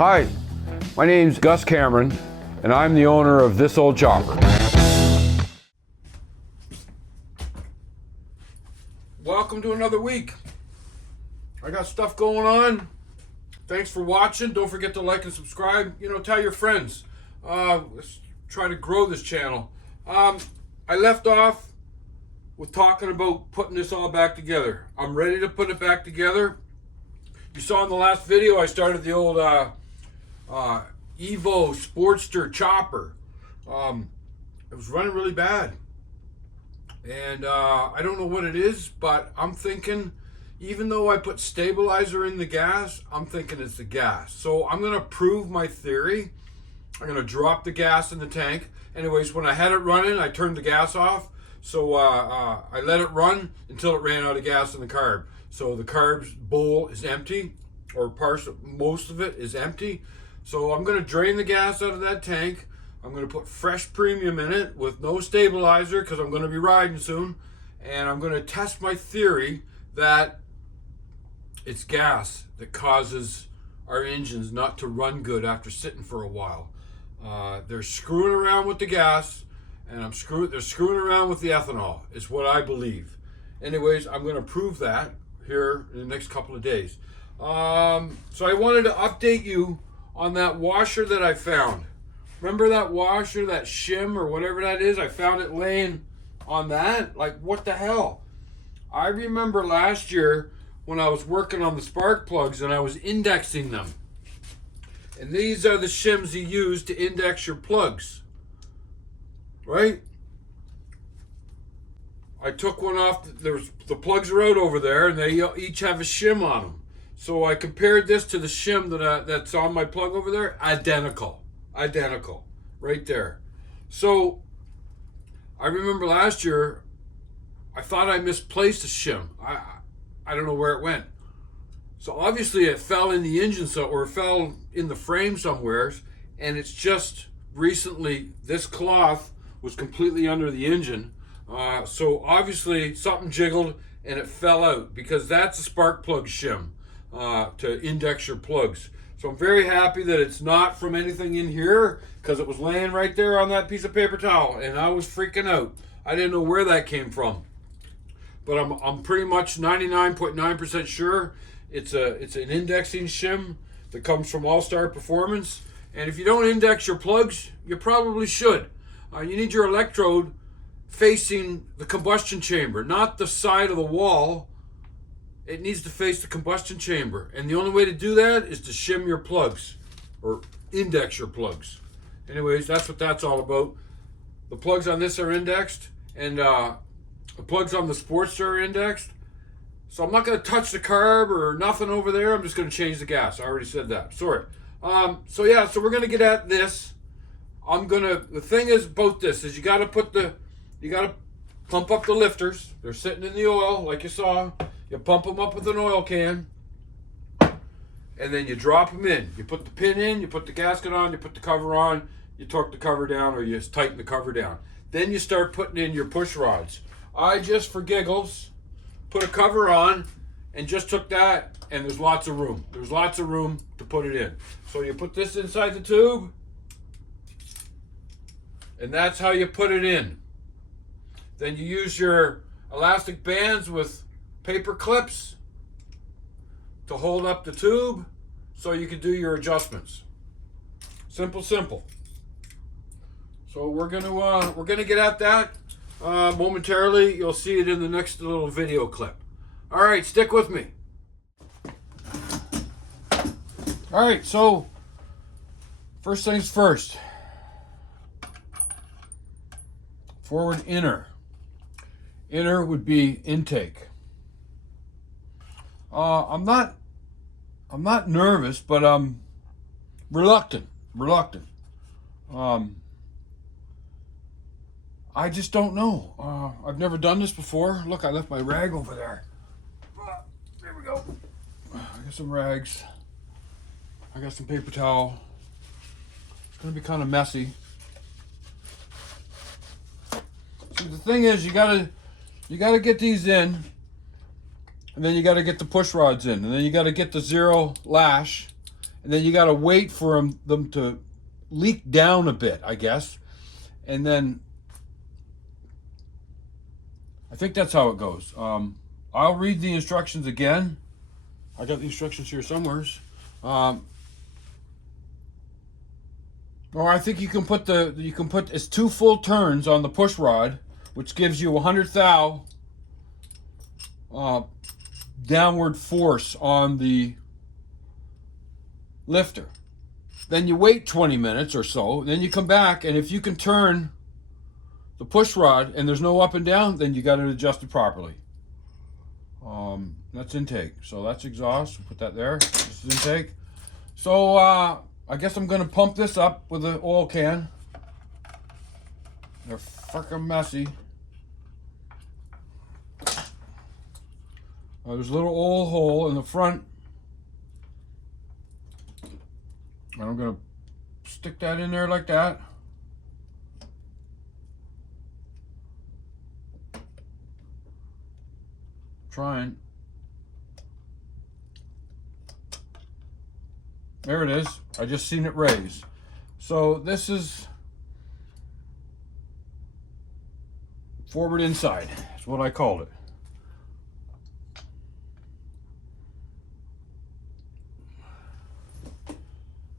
Hi, my name's Gus Cameron, and I'm the owner of This Old Chopper. Welcome to another week. I got stuff going on. Thanks for watching. Don't forget to like and subscribe. Tell your friends. Let's try to grow this channel. I left off with talking about putting this all back together. I'm ready to put it back together. You saw in the last video I started the old Evo Sportster chopper. It was running really bad, and I don't know what it is, but I'm thinking, even though I put stabilizer in the gas, I'm thinking it's the gas. So I'm going to prove my theory. I'm going to drop the gas in the tank. Anyways, when I had it running, I turned the gas off. So I let it run until it ran out of gas in the carb. So the carb's bowl is empty, or most of it is empty. So I'm going to drain the gas out of that tank. I'm going to put fresh premium in it with no stabilizer because I'm going to be riding soon. And I'm going to test my theory that it's gas that causes our engines not to run good after sitting for a while. They're screwing around with the gas, and they're screwing around with the ethanol, is what I believe. Anyways, I'm going to prove that here in the next couple of days. So I wanted to update you on that washer that I found. Remember that washer, that shim or whatever that is? I found it laying on that. Like, what the hell? I remember last year when I was working on the spark plugs and I was indexing them. And these are the shims you use to index your plugs. Right? I took one off. The plugs are out over there, and they each have a shim on them. So I compared this to the shim that's on my plug over there. Identical, right there. So I remember last year, I thought I misplaced a shim. I don't know where it went. So obviously it fell in the engine, or it fell in the frame somewhere, and it's just recently this cloth was completely under the engine. So obviously something jiggled and it fell out, because that's a spark plug shim to index your plugs. So I'm very happy that it's not from anything in here, because it was laying right there on that piece of paper towel and I was freaking out. I didn't know where that came from, but I'm pretty much 99.9% sure it's an indexing shim that comes from All-Star Performance. And if you don't index your plugs, you probably should. You need your electrode facing the combustion chamber, not the side of the wall. It needs to face the combustion chamber. And the only way to do that is to shim your plugs, or index your plugs. Anyways, that's what that's all about. The plugs on this are indexed, and the plugs on the Sportster are indexed. So I'm not going to touch the carb or nothing over there. I'm just going to change the gas. I already said that. Sorry. So we're going to get at this. The thing is about this is you got to pump up the lifters. They're sitting in the oil, like you saw. You pump them up with an oil can, and then you drop them in. You put the pin in, you put the gasket on, you put the cover on, you torque the cover down, or you just tighten the cover down. Then you start putting in your push rods. I just, for giggles, put a cover on and just took that, and there's lots of room. There's lots of room to put it in. So you put this inside the tube, and that's how you put it in. Then you use your elastic bands with paper clips to hold up the tube so you can do your adjustments. Simple. So we're gonna get at that momentarily. You'll see it in the next little video clip. All right, stick with me. All right, so first things first. Forward inner. Inner would be intake. I'm not nervous, but I'm reluctant. I just don't know. I've never done this before. Look, I left my rag over there. There we go. I got some rags. I got some paper towel. It's gonna be kind of messy. See, the thing is, you gotta get these in, and then you gotta get the push rods in, and then you gotta get the zero lash, and then you got to wait for them to leak down a bit, I guess. And then I think that's how it goes. I'll read the instructions again. I got the instructions here somewhere. Or I think you can put it's 2 full turns on the push rod, which gives you 100 thou downward force on the lifter. Then you wait 20 minutes or so. Then you come back, and if you can turn the push rod and there's no up and down, then you got it adjusted properly. That's intake. So that's exhaust. We'll put that there. This is intake. So I guess I'm going to pump this up with an oil can. They're freaking messy. There's a little oil hole in the front. And I'm going to stick that in there like that. Trying. There it is. I just seen it raise. So this is forward inside. That's what I called it.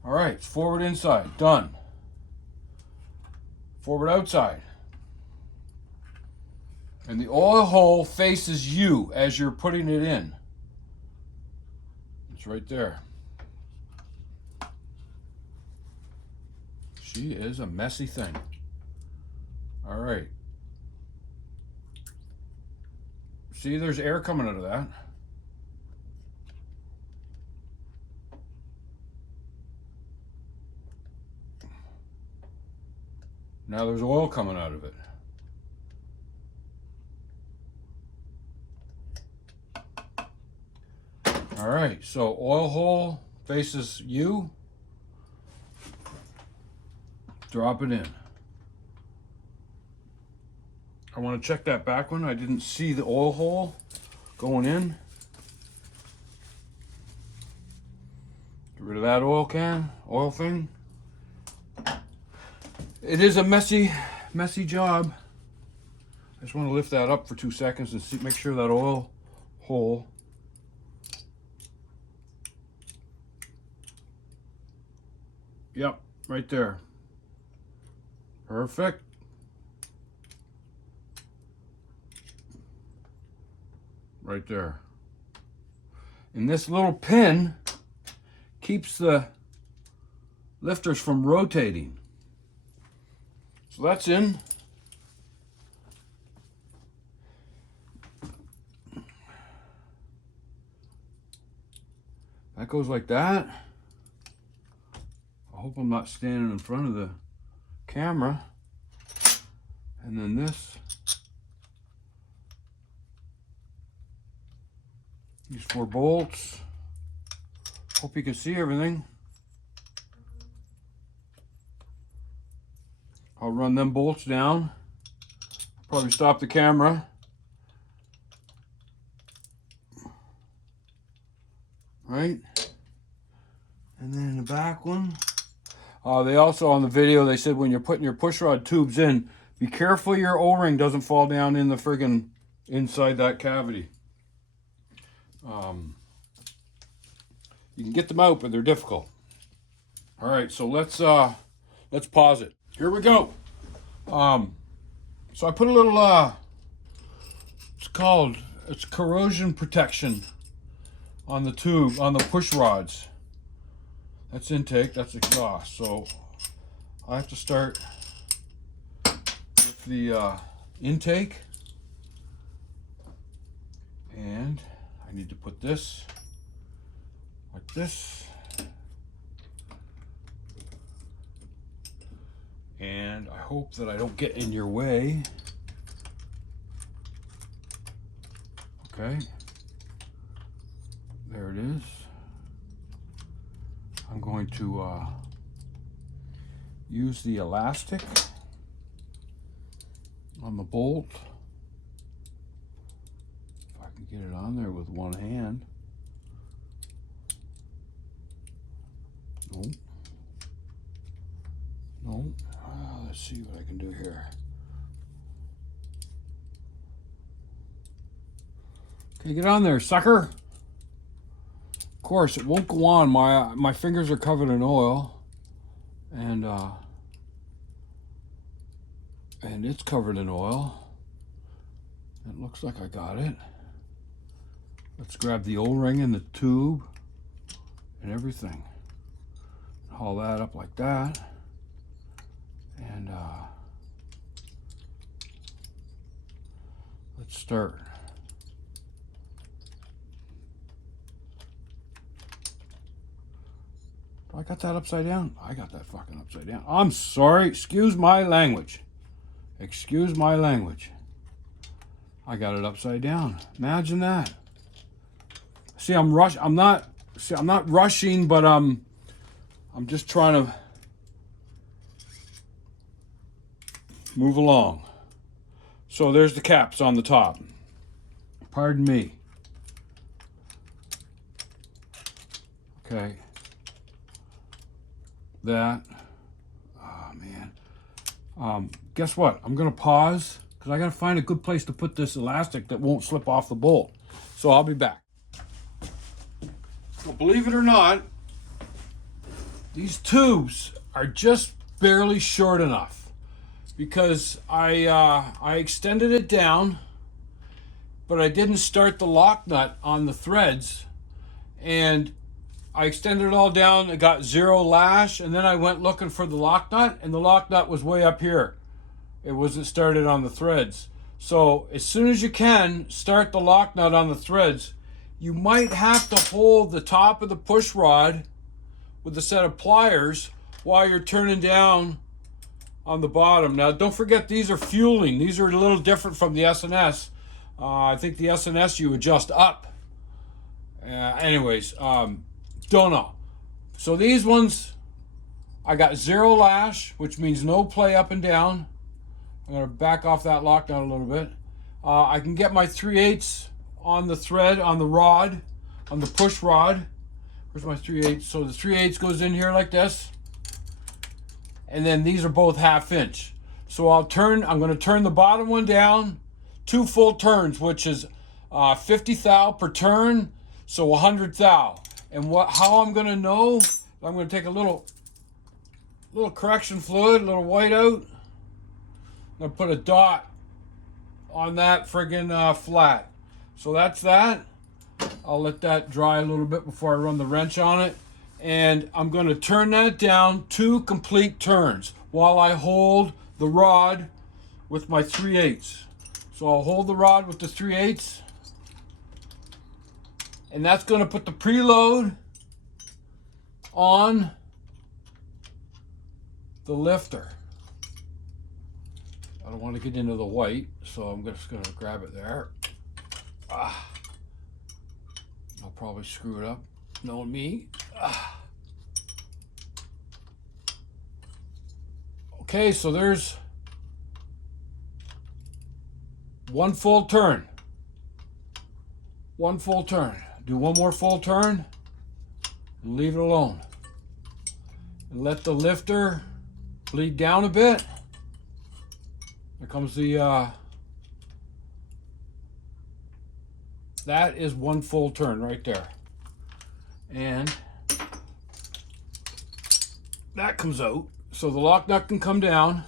All right, it's forward inside. Done. Forward outside. And the oil hole faces you as you're putting it in. It's right there. She is a messy thing. All right. See, there's air coming out of that. Now there's oil coming out of it. All right, so oil hole faces you. Drop it in. I want to check that back one. I didn't see the oil hole going in. Get rid of that oil thing. It is a messy job. I just want to lift that up for 2 seconds and make sure that oil hole. Yep, right there. Perfect. Right there. And this little pin keeps the lifters from rotating. So that's in. That goes like that. I hope I'm not standing in front of the camera. And then this. These 4 bolts. Hope you can see everything. I'll run them bolts down. Probably stop the camera. Right? And then the back one. They also, on the video, they said when you're putting your push rod tubes in, be careful your O-ring doesn't fall down in the friggin' inside that cavity. You can get them out, but they're difficult. All right, so let's pause it. Here we go. So I put a little, it's corrosion protection on the tube, on the push rods. That's intake, that's exhaust. So I have to start with the intake. And I need to put this like this. And I hope that I don't get in your way. Okay. There it is. I'm going to use the elastic on the bolt. If I can get it on there with one hand. Nope. Nope. Let's see what I can do here. Okay, get on there, sucker. Of course, it won't go on. My fingers are covered in oil, and it's covered in oil. It looks like I got it. Let's grab the O-ring and the tube and everything. Haul that up like that, and let's start. I got that upside down? I got that fucking upside down. I'm sorry. Excuse my language. Excuse my language. I got it upside down. Imagine that. See, I'm not rushing, but I'm just trying to move along. So there's the caps on the top. Pardon me. Okay. That. Oh, man. Guess what? I'm going to pause because I got to find a good place to put this elastic that won't slip off the bolt. So I'll be back. Well, believe it or not, these tubes are just barely short enough because I extended it down, but I didn't start the lock nut on the threads, and I extended it all down. I got 0 lash, and then I went looking for the lock nut, and the lock nut was way up here. It wasn't started on the threads. So as soon as you can, start the lock nut on the threads. You might have to hold the top of the push rod with a set of pliers while you're turning down on the bottom. Now, don't forget, these are fueling. These are a little different from the S&S. I think the S&S you adjust up. Anyways, don't know. So these ones, I got 0 lash, which means no play up and down. I'm going to back off that lock nut a little bit. I can get my 3/8 on the thread, on the rod, on the push rod. Where's my 3/8? So the 3/8 goes in here like this. And then these are both 1/2 inch. So I'm going to turn the bottom one down 2 full turns, which is 50 thou per turn, so 100 thou. And how I'm going to know, I'm going to take a little correction fluid, a little whiteout. I'm going to put a dot on that friggin' flat. So that's that. I'll let that dry a little bit before I run the wrench on it. And I'm going to turn that down 2 complete turns while I hold the rod with my 3/8. So I'll hold the rod with the 3/8. And that's going to put the preload on the lifter. I don't want to get into the white, so I'm just going to grab it there. I'll probably screw it up, knowing me. Okay, so there's 1 full turn. 1 full turn. Do 1 more full turn and leave it alone. And let the lifter bleed down a bit. There comes the, that is 1 full turn right there. And that comes out. So the lock nut can come down.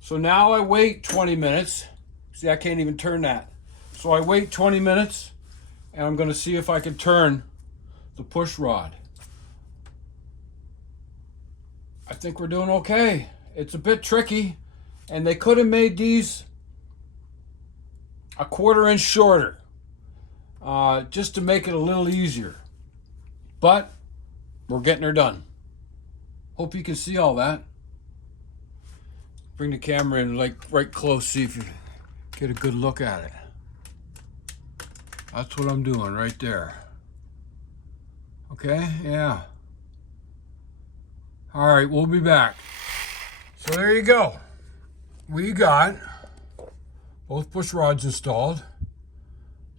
So now I wait 20 minutes. See, I can't even turn that. So I wait 20 minutes, and I'm going to see if I can turn the push rod. I think we're doing okay. It's a bit tricky, and they could have made these a 1/4 inch shorter, just to make it a little easier. But we're getting her done. Hope you can see all that. Bring the camera in like right close, see if you get a good look at it. That's what I'm doing right there. Okay, yeah. All right, we'll be back. So there you go. We got both push rods installed.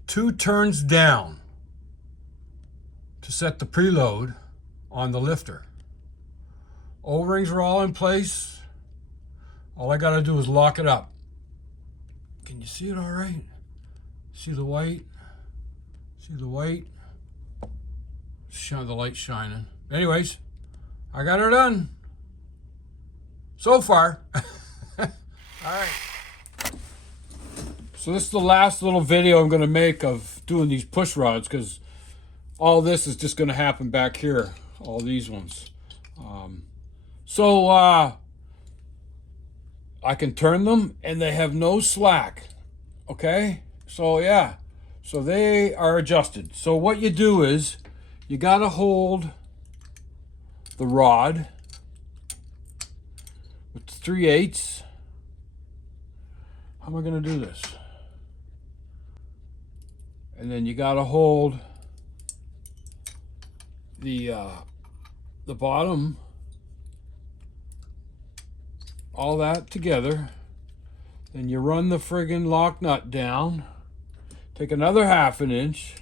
2 turns down to set the preload on the lifter. O-rings are all in place. All I got to do is lock it up. Can you see it all right? See the white? See the white? Shine the light shining. Anyways, I got her done. So far. All right. So this is the last little video I'm going to make of doing these push rods, because all this is just going to happen back here. All these ones. I can turn them and they have no slack. Okay? So yeah. So they are adjusted. So what you do is you got to hold the rod with 3/8. How am I going to do this? And then you got to hold the bottom, all that together. Then you run the friggin' lock nut down. Take another 1/2 inch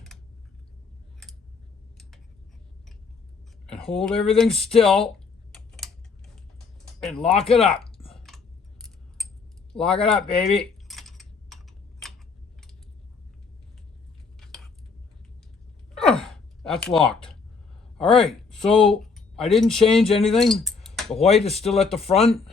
and hold everything still and lock it up. Lock it up, baby. That's locked. All right, so I didn't change anything. The white is still at the front.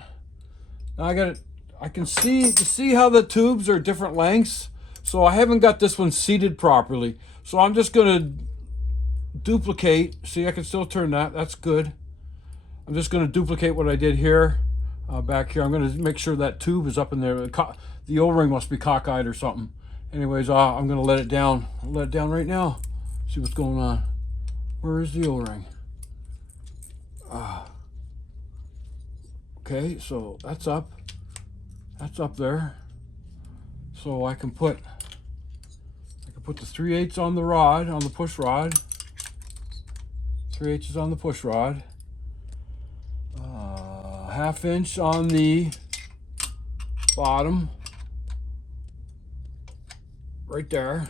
Now I can see how the tubes are different lengths. So I haven't got this one seated properly. So I'm just gonna duplicate. See, I can still turn that. That's good. I'm just gonna duplicate what I did here, back here. I'm gonna make sure that tube is up in there. The O-ring must be cockeyed or something. Anyways, I'm gonna let it down. I'll let it down right now. See what's going on. Where is the O-ring? Okay, so that's up. That's up there. So I can put the 3/8 on the rod, on the push rod. 3/8 on the push rod. 1/2 inch on the bottom. Right there.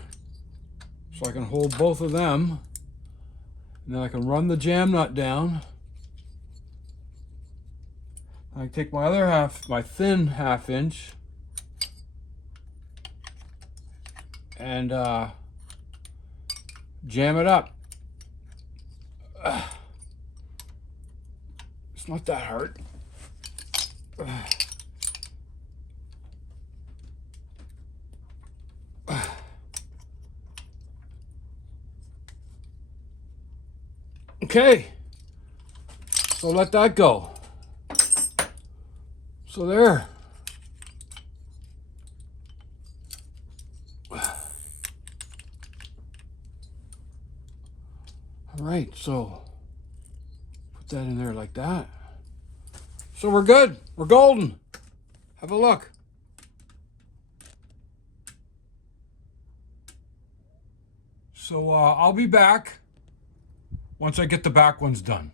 So I can hold both of them. And then I can run the jam nut down. I can take my other my thin 1/2 inch, and jam it up. It's not that hard. Okay, so let that go. So there. All right, so put that in there like that. So we're good. We're golden. Have a look. So I'll be back once I get the back ones done.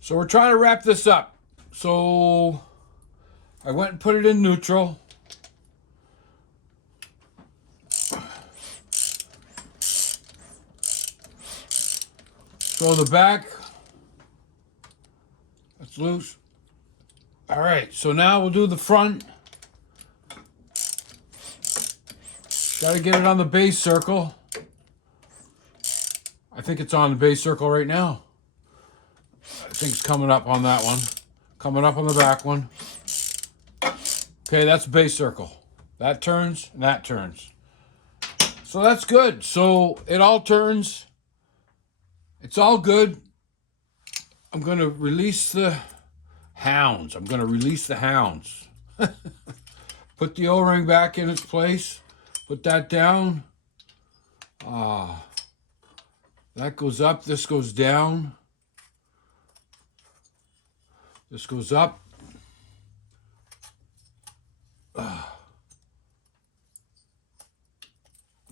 So we're trying to wrap this up. So I went and put it in neutral. So the back, that's loose. All right, so now we'll do the front. Got to get it on the base circle. I think it's on the base circle right now. I think it's coming up on that one. Coming up on the back one. Okay, that's base circle. That turns and that turns. So that's good. So it all turns. It's all good. I'm going to release the hounds. Put the O-ring back in its place. Put that down. That goes up. This goes down. This goes up.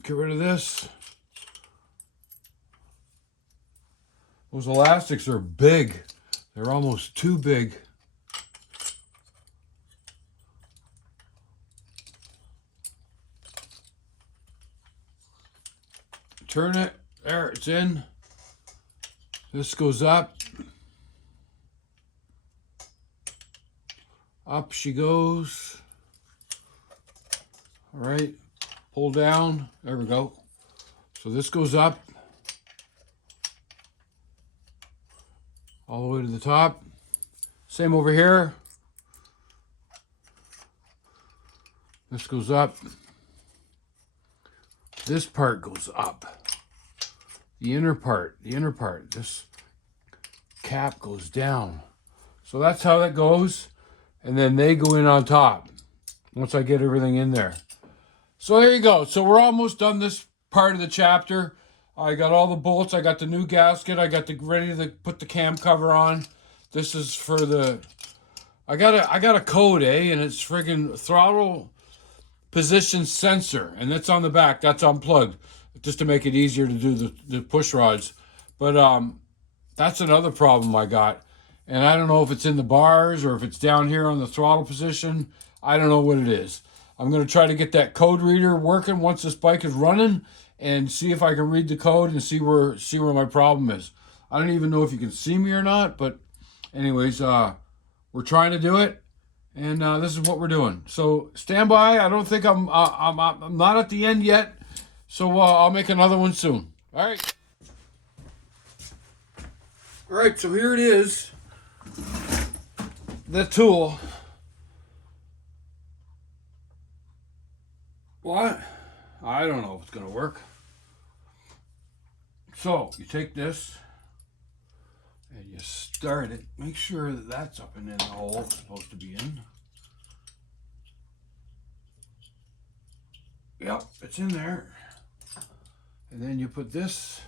Get rid of this. Those elastics are big. They're almost too big. turn it. There, it's in. This goes up. Up she goes. All right, pull down. There we go. So this goes up all the way to the top. Same over here. This goes up. This part goes up. The inner part, this cap goes down. So that's how that goes. And then they go in on top once I get everything in there. So there you go. So we're almost done this part of the chapter. I got all the bolts. I got the new gasket. I got ready to put the cam cover on. This is for the... I got a code, and it's friggin' throttle position sensor, and that's on the back. That's unplugged, just to make it easier to do the push rods. But that's another problem I got. And I don't know if it's in the bars or if it's down here on the throttle position. I don't know what it is. I'm going to try to get that code reader working once this bike is running and see if I can read the code and see where my problem is. I don't even know if you can see me or not, but anyways, we're trying to do it, and this is what we're doing. So stand by. I don't think I'm not at the end yet, so I'll make another one soon. All right. All right, so here it is. The tool. What? I don't know if it's going to work. So you take this and you start it. Make sure that that's up and in the hole it's supposed to be in. Yep, it's in there. And then you put this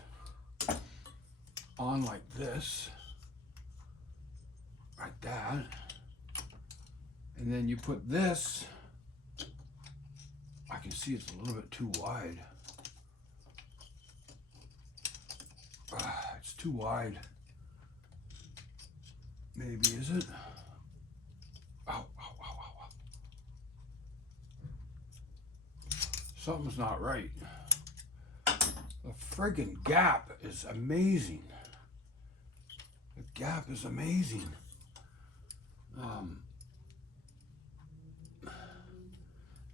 on like this. Like that. And then you put this. I can see it's a little bit too wide. It's too wide. Maybe, is it? Ow, ow, ow, ow, ow. Something's not right. The friggin' gap is amazing. The gap is amazing.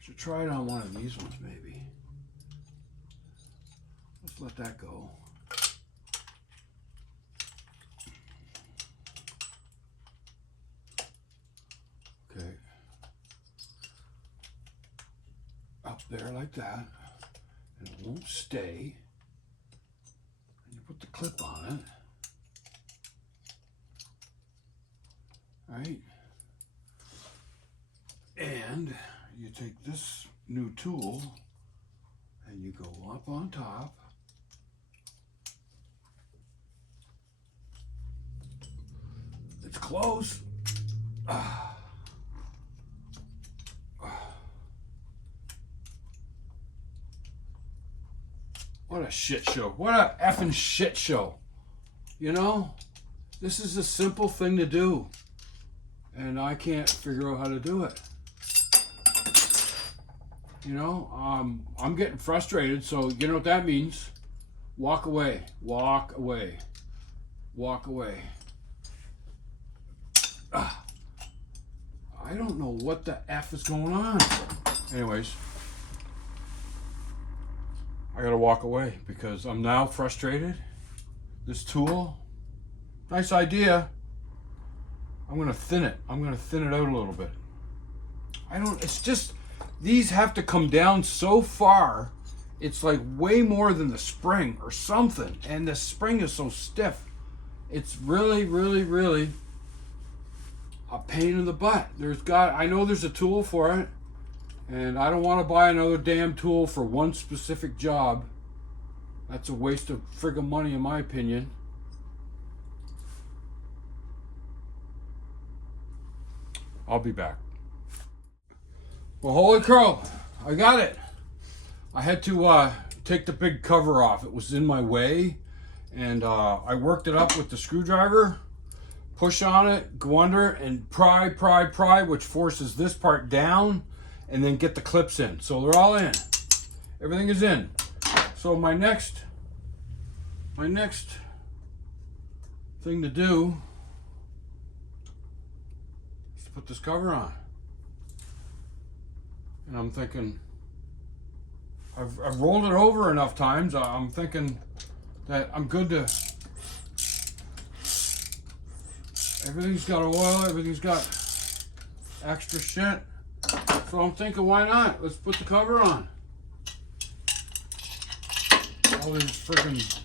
Should try it on one of these ones, maybe. Let's let that go. Okay. Up there like that. And it won't stay. And you put the clip on it. Right? And you take this new tool and you go up on top. It's close. What a shit show. What a effing shit show. You know? This is a simple thing to do. And I can't figure out how to do it. You know, I'm getting frustrated, so you know what that means. Walk away, walk away, walk away. I don't know what the F is going on. Anyways, I gotta walk away because I'm now frustrated. This tool, nice idea. I'm gonna thin it. I'm gonna thin it out a little bit. It's just, these have to come down so far. It's like way more than the spring or something. And the spring is so stiff. It's really, really, really a pain in the butt. I know there's a tool for it. And I don't want to buy another damn tool for one specific job. That's a waste of friggin' money in my opinion. I'll be back. Well, holy crow, I got it. I had to take the big cover off. It was in my way. And I worked it up with the screwdriver. Push on it, go under, and pry, which forces this part down. And then get the clips in. So they're all in. Everything is in. So my next my next thing to do is to put this cover on. And I'm thinking, I've rolled it over enough times, I'm thinking that I'm good to, everything's got oil, everything's got extra shit. So I'm thinking, why not? Let's put the cover on. All these freaking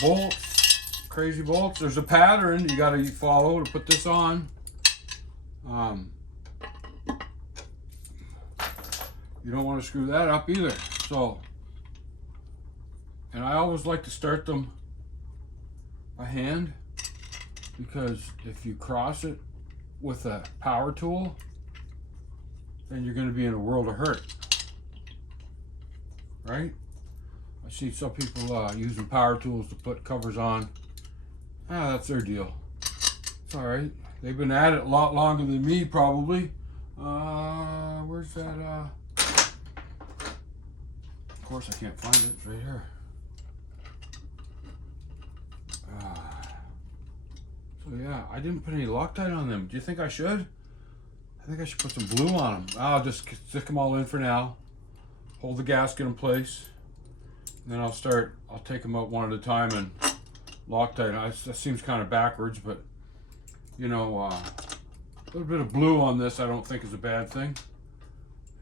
bolts, crazy bolts. There's a pattern you gotta follow to put this on. You don't want to screw that up either. So, and I always like to start them by hand, because if you cross it with a power tool, then you're going to be in a world of hurt, right? I see some people using power tools to put covers on. That's their deal. It's all right. They've been at it a lot longer than me, probably. Where's that? Of course, I can't find it. It's right here. So yeah, I didn't put any Loctite on them. Do you think I should? I think I should put some blue on them. I'll just stick them all in for now. Hold the gasket in place. And then I'll take them out one at a time and Loctite. That seems kind of backwards, but you know, a little bit of blue on this I don't think is a bad thing.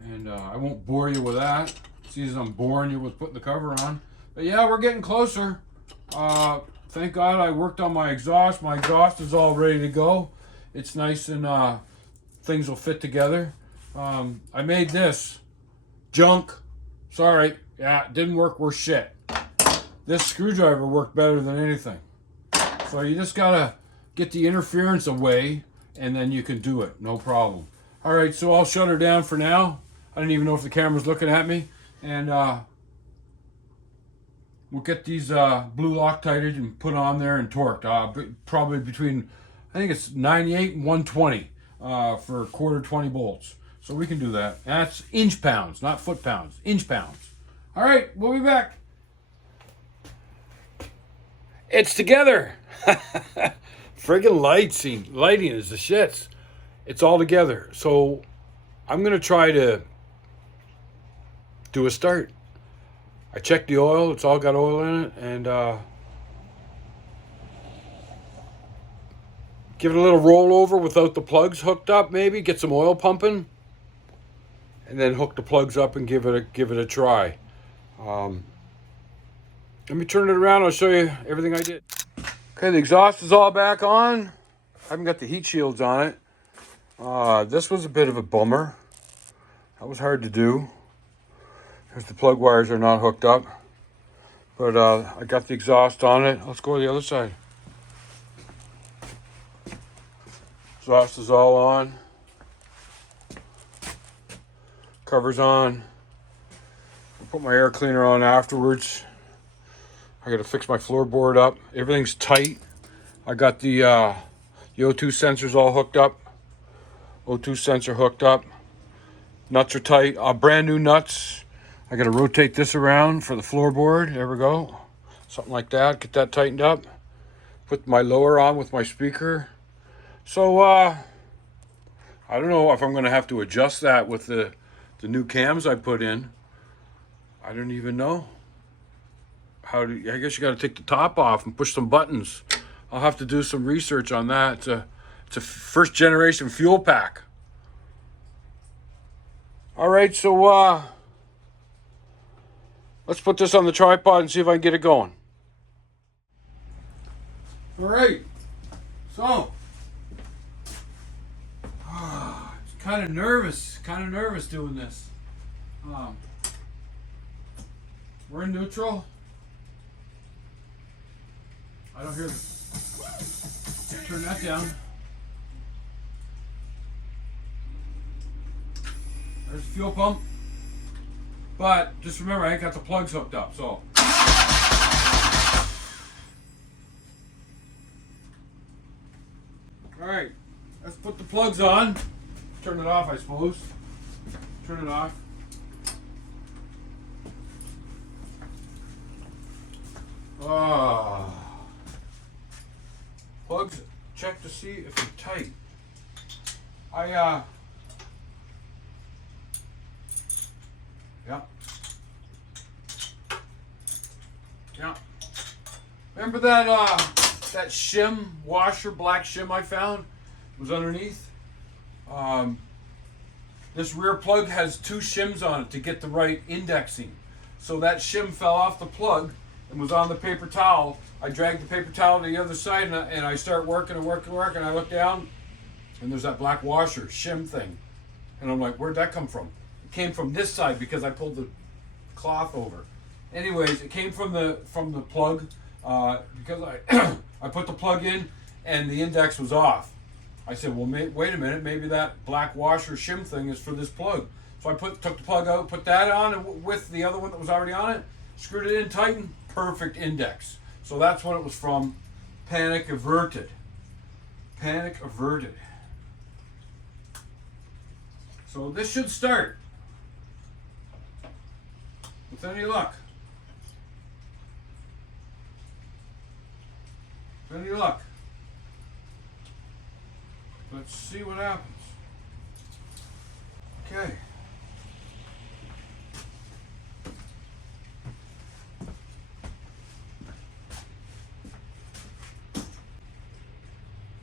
And I won't bore you with that. See, as I'm boring you with putting the cover on. But yeah, we're getting closer. Thank God I worked on my exhaust. My exhaust is all ready to go. It's nice and things will fit together. I made this junk. Sorry. Yeah, it didn't work worth shit. This screwdriver worked better than anything. So you just gotta get the interference away and then you can do it. No problem. All right, so I'll shut her down for now. I don't even know if the camera's looking at me. And we'll get these blue Loctited and put on there and torqued. Probably between, I think it's 98 and 120 for quarter 20 bolts. So we can do that. That's inch pounds, not foot pounds. Inch pounds. All right, we'll be back. It's together. Friggin' lighting is the shits. It's all together. So I'm gonna try to do a start. I checked the oil, it's all got oil in it, and give it a little rollover without the plugs hooked up, maybe, get some oil pumping, and then hook the plugs up and give it a try. Let me turn it around, I'll show you everything I did. Okay, the exhaust is all back on. I haven't got the heat shields on it. This was a bit of a bummer. That was hard to do. Because the plug wires are not hooked up. But I got the exhaust on it. Let's go to the other side. Exhaust is all on. Cover's on. I'll put my air cleaner on afterwards. I gotta fix my floorboard up. Everything's tight. I got the O2 sensors all hooked up. O2 sensor hooked up. Nuts are tight. Brand new nuts. I gotta rotate this around for the floorboard. There we go. Something like that. Get that tightened up. Put my lower on with my speaker. So I don't know if I'm gonna have to adjust that with the new cams I put in. I don't even know. I guess you gotta take the top off and push some buttons. I'll have to do some research on that. It's a first generation fuel pack. All right, so let's put this on the tripod and see if I can get it going. All right, so it's kind of nervous doing this. We're in neutral. I don't hear turn that down. There's the fuel pump. But just remember, I ain't got the plugs hooked up, so. Alright, let's put the plugs on. Turn it off, I suppose. Turn it off. check to see if it's tight. Yeah. Yeah. Remember that that shim washer, black shim I found? It was underneath. This rear plug has 2 shims on it to get the right indexing. So that shim fell off the plug and was on the paper towel. I dragged the paper towel to the other side and I start working and working and working. I look down and there's that black washer, shim thing. And I'm like, where'd that come from? It came from this side because I pulled the cloth over. Anyways, it came from the plug because I put the plug in and the index was off. I said, well, wait a minute, maybe that black washer shim thing is for this plug. So I took the plug out, put that on and with the other one that was already on it, screwed it in, tightened, perfect index. So that's what it was from. Panic averted. Panic averted. So this should start with any luck. With any luck. Let's see what happens. Okay.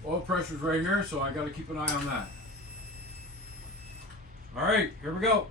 Oil pressure's right here, so I got to keep an eye on that. All right, here we go.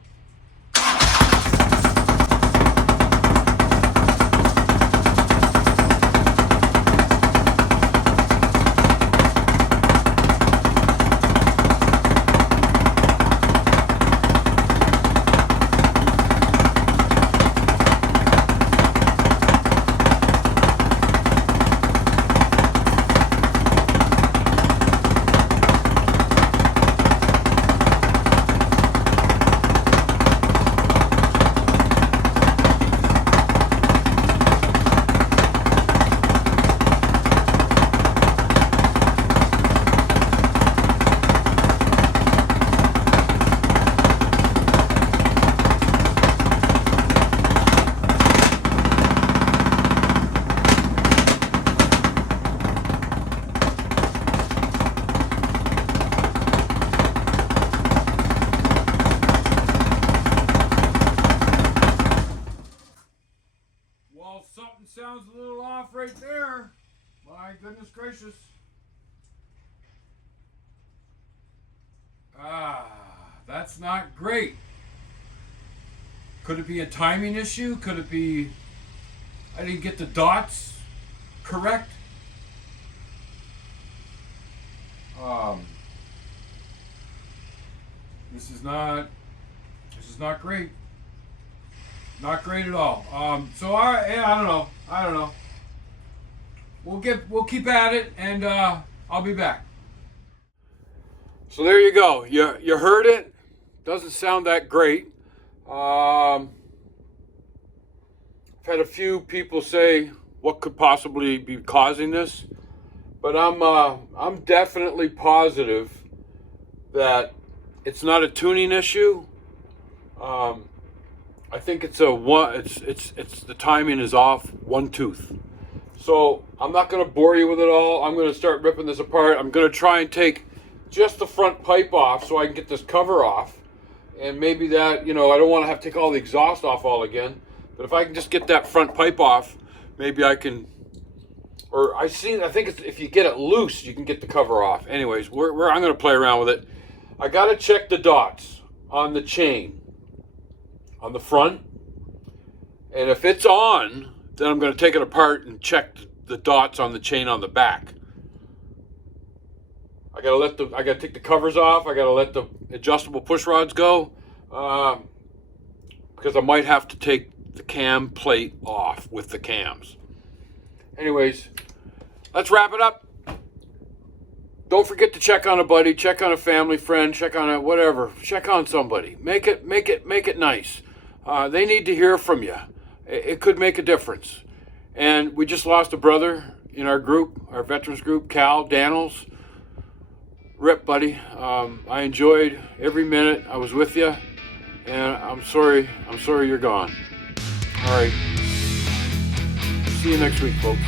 Something sounds a little off right there. My goodness gracious. That's not great. Could it be a timing issue? Could it be I didn't get the dots correct? This is not great. Not great at all. So I don't know. We'll keep at it, and I'll be back. So there you go. You heard it. Doesn't sound that great. I've had a few people say what could possibly be causing this, but I'm definitely positive that it's not a tuning issue. I think it's the timing is off one tooth. So I'm not going to bore you with it all. I'm going to start ripping this apart. I'm going to try and take just the front pipe off so I can get this cover off. And maybe that, I don't want to have to take all the exhaust off all again. But if I can just get that front pipe off, maybe I can, I think if you get it loose, you can get the cover off. Anyways, I'm going to play around with it. I got to check the dots on the chain on the front. And if it's on, then I'm going to take it apart and check the dots on the chain on the back. I got to take the covers off. I got to let the adjustable push rods go because I might have to take the cam plate off with the cams. Anyways, let's wrap it up. Don't forget to check on a buddy, check on a family friend, check on a whatever. Check on somebody. Make it nice. They need to hear from you. It could make a difference. And we just lost a brother in our group, our veterans group, Cal Daniels. Rip, buddy. I enjoyed every minute I was with you, and I'm sorry you're gone. All right. See you next week, folks.